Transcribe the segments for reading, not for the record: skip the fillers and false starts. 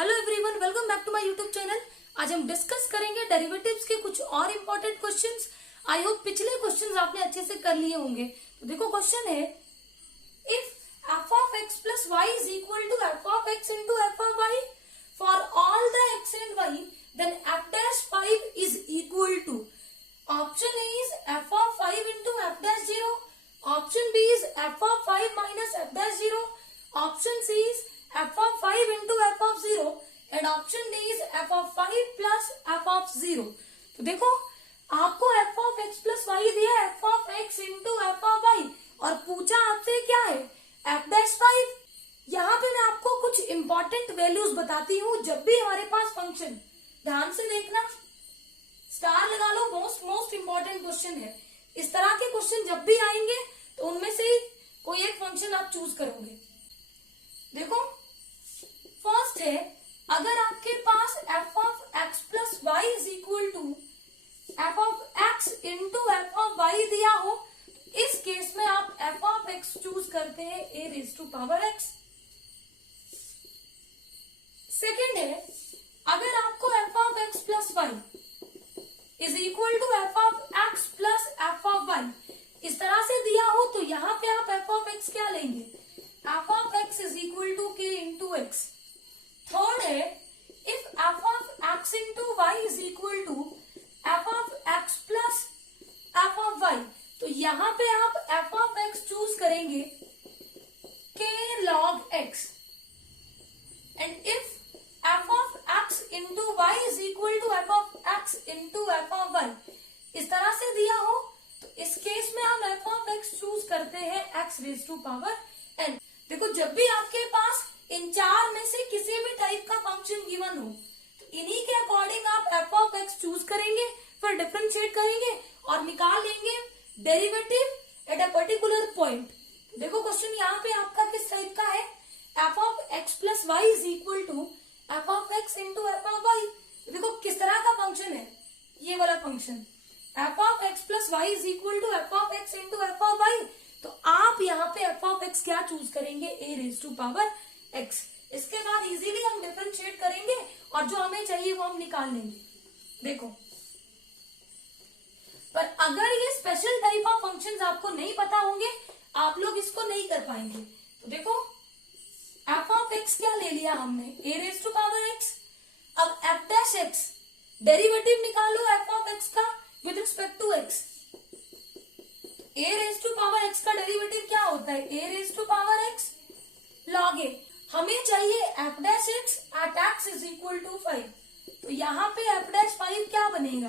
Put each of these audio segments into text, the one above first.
Hello everyone, welcome back to my YouTube channel. आज हम discuss करेंगे डेरिवेटिव्स के कुछ और इम्पोर्टेंट क्वेश्चंस। आई होप पिछले क्वेश्चंस आपने अच्छे से कर लिए होंगे। तो देखो क्वेश्चन है, if f of x plus y is equal to f of x into f of y for all the x and y, then f dash 5 is equal to, option A is f of 5 into f dash 0, option B is f of 5 minus f dash 0, option C is f of 5 into f of 0 and option D is f of 5 plus f of 0। तो देखो आपको f of x plus y दिया f of x into f of y और पूछा आपसे क्या है f dash 5। यहाँ पे मैं आपको कुछ इंपॉर्टेंट वैल्यूज बताती हूँ। जब भी हमारे पास फंक्शन, ध्यान से देखना, स्टार लगा लो, मोस्ट इंपॉर्टेंट क्वेश्चन है। इस तरह के क्वेश्चन जब भी आएंगे तो उनमें से कोई एक फंक्शन आप चूज करोगे। देखो फर्स्ट है, अगर आपके पास f of x plus y is equal to f of x into f of y दिया हो, इस केस में आप f of x चूज करते हैं a raised to power x। Second है, अगर आपको f of x plus y is equal to f of x plus f of y इस तरह से दिया हो, तो यहाँ पे आप f of x क्या लेंगे, f of x is equal to k into x। Third है, if f of x into y is equal to f of x plus f of y, तो यहाँ पे आप f of x चूज करेंगे k log x। and if f of x into y is equal to f of x into f of y इस तरह से दिया हो, तो इस केस में हम f of x चूज करते हैं x raised to power n। देखो जब भी आपके पास इन चार में से किसी भी टाइप का फंक्शन गिवन हो, तो इन्हीं के अकॉर्डिंग आप f of x चूज करेंगे, फिर डिफरेंशिएट करेंगे और निकाल लेंगे derivative at a particular point. देखो क्वेश्चन यहाँ पे आपका किस टाइप का है, f of x plus y is equal to f of x into f of y। देखो किस तरह का फंक्शन है, ये वाला function f of x plus y is equal to f of x into f of y। तो आप यहाँ पे f of x क्या चूज करेंगे, a raised to power x। इसके बाद इजीली हम डिफरेंशिएट करेंगे और जो हमें चाहिए वो हम निकाल लेंगे। देखो, पर अगर ये स्पेशल टाइप ऑफ फंक्शंस आपको नहीं पता होंगे, आप लोग इसको नहीं कर पाएंगे। तो देखो f of x क्या ले लिया हमने, a raised to power x। अब f dash x डेरिवेटिव निकालो f of x का with respect to x। a raised to power x का डेरिवेटिव क्या होता है, a raised to power x log a। हमें चाहिए f dash x at x is equal to 5। तो यहाँ पे f dash 5 क्या बनेगा,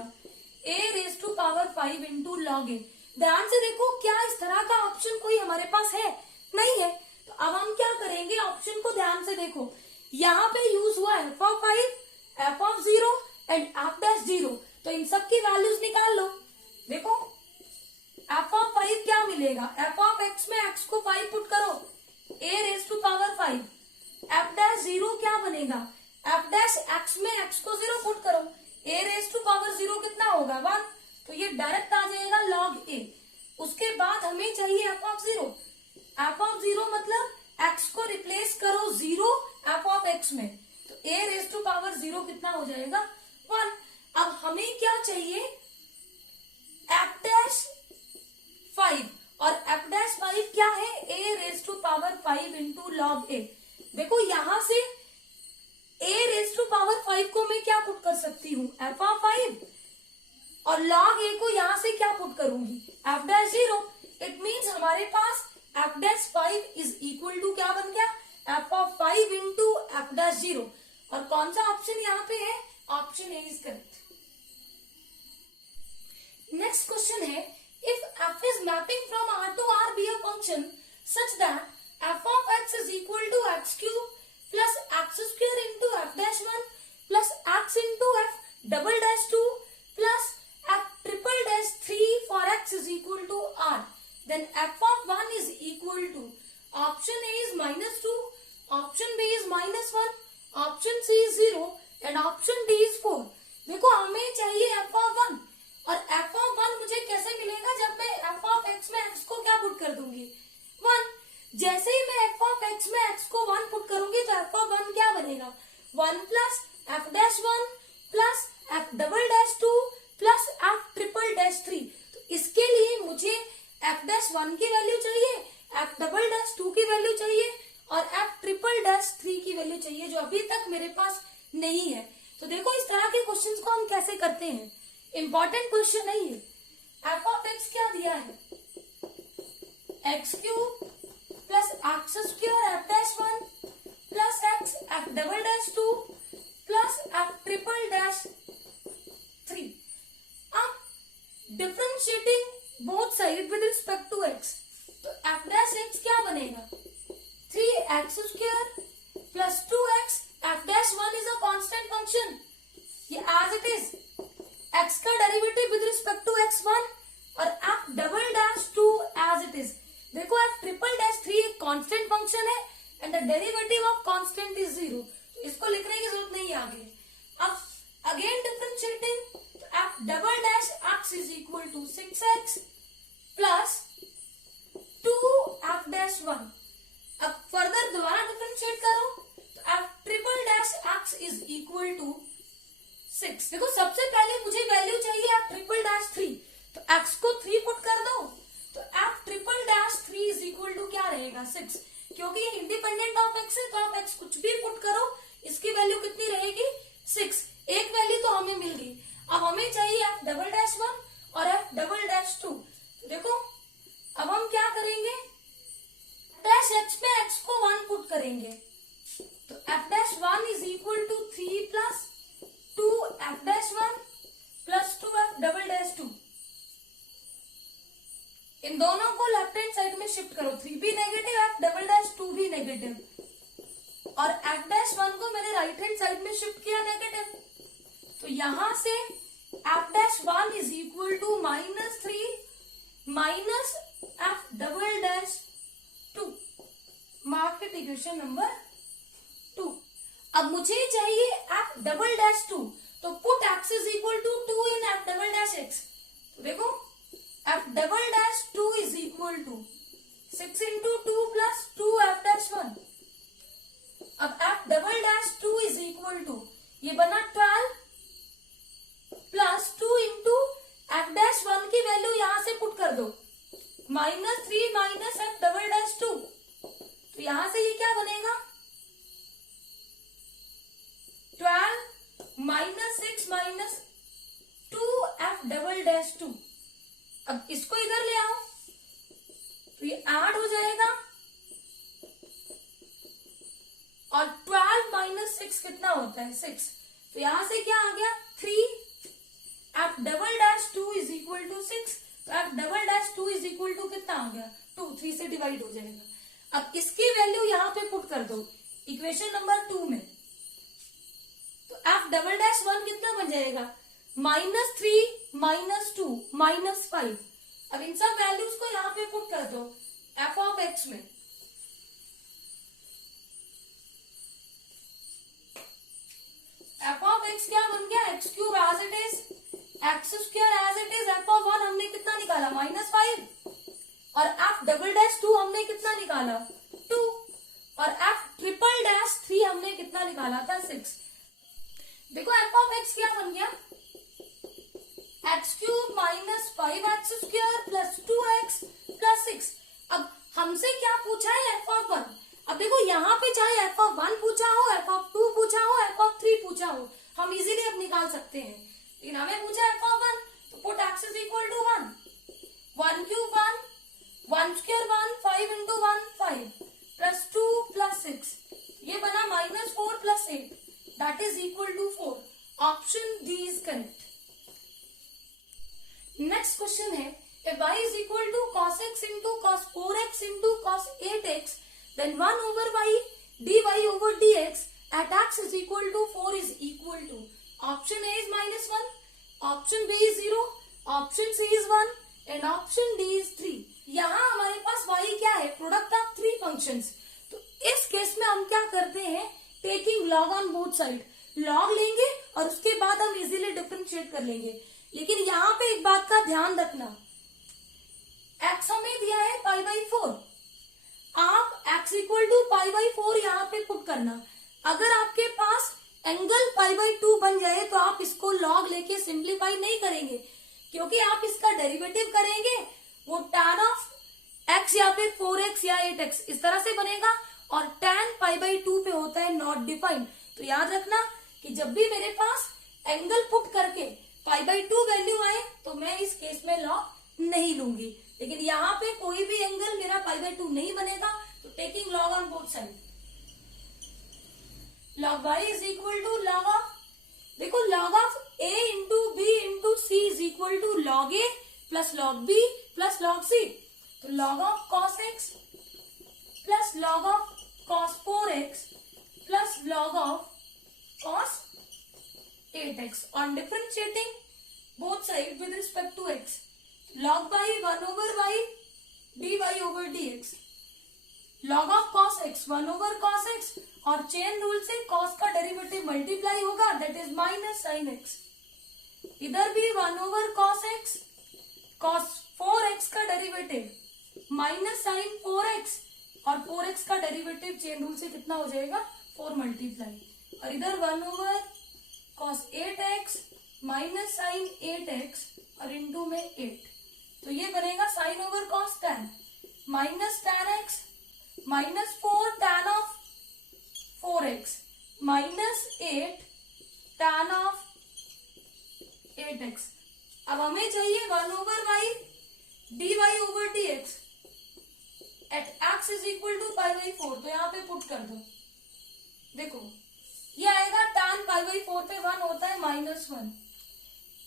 a raised to power 5 into log a। ध्यान से देखो, क्या इस तरह का ऑप्शन कोई हमारे पास है, नहीं है। तो अब हम क्या करेंगे, ऑप्शन को ध्यान से देखो, यहाँ पे यूज हुआ f of 5, f of 0 and f dash 0। तो इन सब की वैल्यूज निकाल लो। देखो f of 5 क्या मिलेगा, f of x में x को 5 पुट करो, a raised to power 5। f dash 0 क्या बनेगा, f dash x में x को 0 पुट करो, a raised to power 0 कितना होगा, 1। तो ये डायरेक्ट आ जाएगा log a। उसके बाद हमें चाहिए f of 0। f of 0 मतलब x को रिप्लेस करो 0 f of x में, तो a raised to power 0 कितना हो जाएगा, 1। अब हमें क्या चाहिए, f dash 5 और f dash 5 क्या है, a raised to power 5 into log a। देखो यहां से a raised to power 5 को मैं क्या पुट कर सकती हूँ, f of 5, और log a को यहां से क्या पुट करूंगी, f dash 0। इट मीन्स हमारे पास f dash 5 is equal to क्या बन गया, f of 5 into f dash 0। और कौन सा ऑप्शन यहाँ पे है, option A is correct. Next question है, if f is mapping from R to R be a function such that f of x is equal to x cube plus x square into f dash 1 plus x into f double dash 2 plus f triple dash 3 for x is equal to R, then f of 1 is equal to, option A is -2, option B is -1, option C is 0 and option D is 4। देखो हमें चाहिए f of 1 और f of 1 मुझे कैसे मिलेगा, जब मैं f of x में x को क्या पुट कर दूंगी, 1। जैसे ही मैं f of x में x को 1 पुट करूंगी तो f of 1 क्या बनेगा, 1 plus F dash 1 plus F double dash 2 plus f triple dash 3। तो इसके लिए मुझे एफ डैश 1 की वैल्यू चाहिए, एफ डबल डैश 2 की वैल्यू चाहिए और एफ ट्रिपल डैश 3 की वैल्यू चाहिए, जो अभी तक मेरे पास नहीं है। तो देखो इस तरह के क्वेश्चंस को हम कैसे करते हैं, इंपॉर्टेंट क्वेश्चन है ये। एफ ऑफ एक्स क्या दिया है, x cube plus x square f dash 1 plus x f double dash 2 plus f triple dash 3। अब differentiating both side with respect to x, तो एफ डैश एक्स क्या बनेगा, 3x square plus 2x f dash 1 is a constant function, ये as it is x का derivative with respect to x1 और f double dash 2 as it is. देखो f triple dash 3 एक constant function है and the derivative of constant is 0, तो इसको लिखने की जरूरत नहीं है आगे। अब अगेन डिफरेंशिएटिंग, तो f double dash x is equal to 6x plus 2 f dash 1। अब फर्दर दोबारा डिफरेंशिएट करो, तो f triple dash x is equal to 6। देखो सबसे पहले मुझे वैल्यू चाहिए एफ ट्रिपल डैश 3, तो x को 3 पुट कर दो, तो f triple dash 3 is equal to क्या रहेगा 6, क्योंकि ये इंडिपेंडेंट ऑफ x है, तो आप x कुछ भी पुट करो, इसकी वैल्यू कितनी रहेगी 6। एक वैल्यू तो हमें मिल गई। अब हमें चाहिए एफ डबल डैश 1 और एफ डबल डैश 2। देखो अब हम क्या करेंगे, डैश एक्स में एक्स को 1 पुट करेंगे, तो f dash 1 is equal to 3 plus 2 f dash 1 plus 2 f double dash 2। इन दोनों को लेफ्ट हैंड साइड में शिफ्ट करो, 3 भी नेगेटिव एफ डबल डैश 2 भी नेगेटिव, और एफ डैश 1 को मैंने राइट हैंड साइड में शिफ्ट किया नेगेटिव, तो यहां से f dash 1 is equal to -3 minus f double dash 2। Mark it equation number 2। अब मुझे चाहिए एफ डबल डैश 2, तो put x is equal to 2 in f double dash x. तो देखो f double dash 2 is equal to 6 into 2 plus 2 f dash 1। अब f double dash 2 is equal to, ये बना 12 प्लस 2 इंटू एफ डैश 1 की value यहां से put कर दो, -3 माइनस एफ डबल डैश 2। तो यहां से ये क्या बनेगा 12 minus 6 minus 2 f double dash 2। अब इसको इधर ले आओ, तो ये ऐड हो जाएगा, और 12 माइनस 6 कितना होता है 6। तो यहां से क्या आ गया 3 f double dash 2 is equal to 6। तो f double dash 2 is equal to कितना आ गया 2, 3 से डिवाइड हो जाएगा। अब इसकी वैल्यू यहां पे पुट कर दो इक्वेशन नंबर 2 में, तो एफ डबल डैश 1 कितना बन जाएगा -3 माइनस 2 माइनस 5। अब इन सब वैल्यूज को यहां पे पुट कर दो एफ ऑफ एक्स में, एफ ऑफ एक्स क्या बन गया x cube as it is, x square as it is, f of 1 हमने कितना निकाला -5, और एफ डबल डैश 2 हमने कितना निकाला 2, और एफ ट्रिपल डैश 3 हमने कितना निकाला था 6। देखो एफ ऑफ एक्स क्या बन गया x cube minus 5x square plus 2x plus 6। अब हमसे क्या पूछा है एफ ऑफ 1। अब देखो यहाँ पे चाहे एफ ऑफ 1 पूछा हो, एफ ऑफ 2 पूछा हो, एफ ऑफ 3 पूछा हो, हम इजीली अब निकाल सकते हैं, लेकिन हमें पूछा एफ ऑफ 1, तो put x is equal to 1, 1 cube 1, 1 square 1, 5 into 1 5 plus 2 plus 6, ये बना -4 plus 8 that is equal to 4। Option D is correct. Next question है, if y is equal to cos x into cos 4x into cos 8x, then 1 over y dy over dx at x is equal to 4 is equal to, option A is -1, option B is 0, option C is 1 and option D is 3। यहाँ हमारे पास y क्या है product of 3 functions. तो इस case में हम क्या करते हैं taking log on both side, log लेंगे और उसके बाद हम इजीली डिफरेंशिएट कर लेंगे। लेकिन यहाँ पे एक बात का ध्यान रखना, x हमें दिया है π/4, आप x इक्वल टू π/4 यहाँ पे पुट करना। अगर आपके पास एंगल पाई बाई 2 बन जाए तो आप इसको लॉग लेके सिंप्लीफाई नहीं करेंगे, क्योंकि आप इसका डेरिवेटिव करेंगे वो tan ऑफ x या फिर 4x या 8x इस तरह से बनेगा, और tan पाई बाई 2 पे होता है नॉट डिफाइंड। तो याद रखना कि जब भी मेरे पास एंगल पुट करके पाई बाई 2 वैल्यू आए तो मैं इस केस में लॉग नहीं लूंगी, लेकिन यहाँ पे कोई भी एंगल मेरा पाई बाई 2 नहीं बनेगा, तो taking log on both side. log y is equal to log of, देखो log of a into B into C is equal to log a plus log b plus log c। तो log of cos x plus log of cos 4x plus log of cos 8x on differentiating both sides with respect to x, log y 1 over y dy over dx, log of cos x 1 over cos x, और chain rule से cos का derivative multiply होगा, that is minus sine x। इधर भी 1 over cos x, cos 4x का derivative minus sign 4x, और 4x का derivative chain rule से कितना हो जाएगा 4 मल्टीप्लाई, और इधर 1 over cos 8x minus sign 8x और इंटू में 8, तो ये बनेगा sine over cos tan minus tan x minus 4 tan of 4x minus 8 tan of 8x। अब हमें चाहिए 1 over y dy over dx at x is equal to pi by 4, तो यहाँ पे पुट कर दो। देखो ये आएगा tan पाई बाई 4 पे 1 होता है माइनस 1,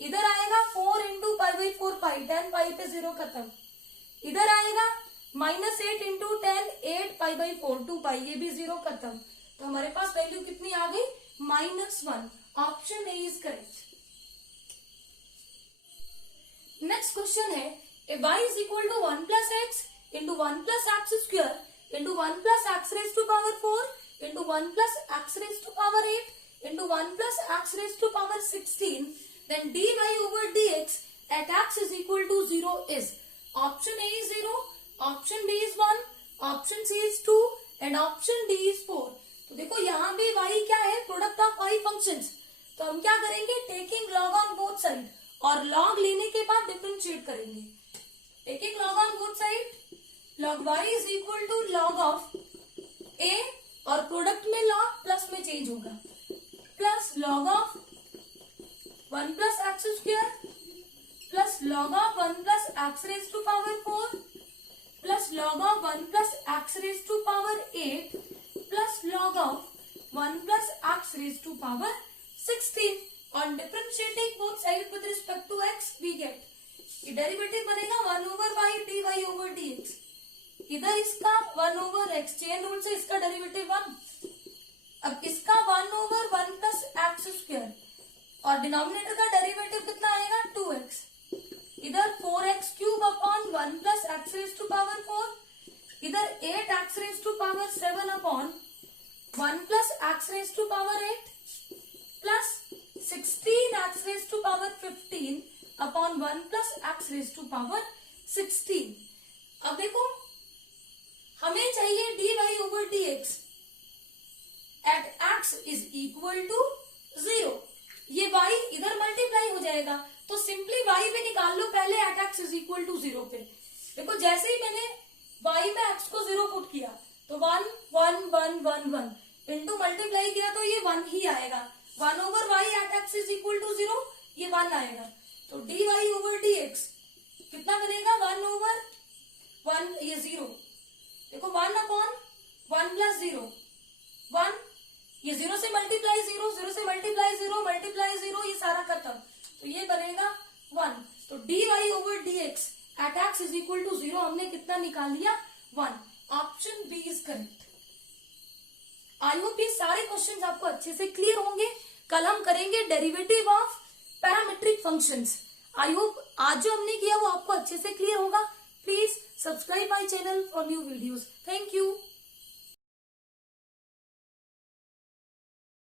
इधर आएगा 4 इंटू पाई बाई 4 पाई, 10 पाई पे 0 खत्म, इधर आएगा माइनस 8 इंटू 10 8 पाई बाई 4 2 पाई, ये भी 0 खत्म, तो हमारे पास वैल्यू कितनी आ गई -1। Option A is correct. Next question है y is equal to 1 plus x into 1 plus x square into 1 plus x raise to power 4 into 1 plus x raise to power 8 into 1 plus x raise to power 16, then dy over dx at x is equal to 0 is, option A is 0, option B is 1, option C is 2 and option D is 4। तो देखो यहाँ भी y क्या है, product of y functions, तो हम क्या करेंगे taking log on both side, और लॉग लेने के बाद डिफरेंशिएट करेंगे। Taking log on both side, log y is equal to log of a, और प्रोडक्ट में लॉग प्लस में चेंज होगा, plus log of 1 plus x square plus log of 1 plus x raise to power 4 plus log of 1 plus x raise to power 8 plus log of 1 plus x raise to power 16। On differentiating both sides with respect to x, we get ये derivative बनेगा 1 over y dy over dx, इधर इसका 1 over x, chain rule से इसका derivative 1, अब इसका 1 over 1 plus x square, और denominator का डेरिवेटिव कितना आएगा 2x, इधर 4x cube upon 1 plus x raise to power 4, इधर 8 x raise to power 7 upon 1 plus x raise to power 8 plus 16 x raise to power 15 upon 1 plus x raise to power 16। अब देखो हमें चाहिए dy over dx at x is equal to 0, ये y इधर multiply हो जाएगा, तो simply y पे निकाल लो पहले at x is equal to 0 पे। देखो जैसे ही मैंने y में x को 0 पुट किया तो 1 1 1 1 1 इंटू मल्टीप्लाई किया तो ये 1 ही आएगा, 1 over y at x is equal to 0, ये 1 आएगा, तो dy over dx कितना बनेगा 1 over 1, ये 0, देखो 1 अपॉन 1 प्लस 0 1, ये 0 से मल्टीप्लाई 0 0 से मल्टीप्लाई 0 मल्टीप्लाई 0, ये सारा खत्म, तो ये बनेगा 1, तो dy over dx at x is equal to 0 हमने कितना निकाल लिया 1। Option B is correct. I hope ये सारे क्वेश्चंस आपको अच्छे से क्लियर होंगे। कल हम करेंगे derivative of parametric functions. I hope आज जो हमने किया वो आपको अच्छे से क्लियर होगा। Please subscribe my channel for new videos. Thank you.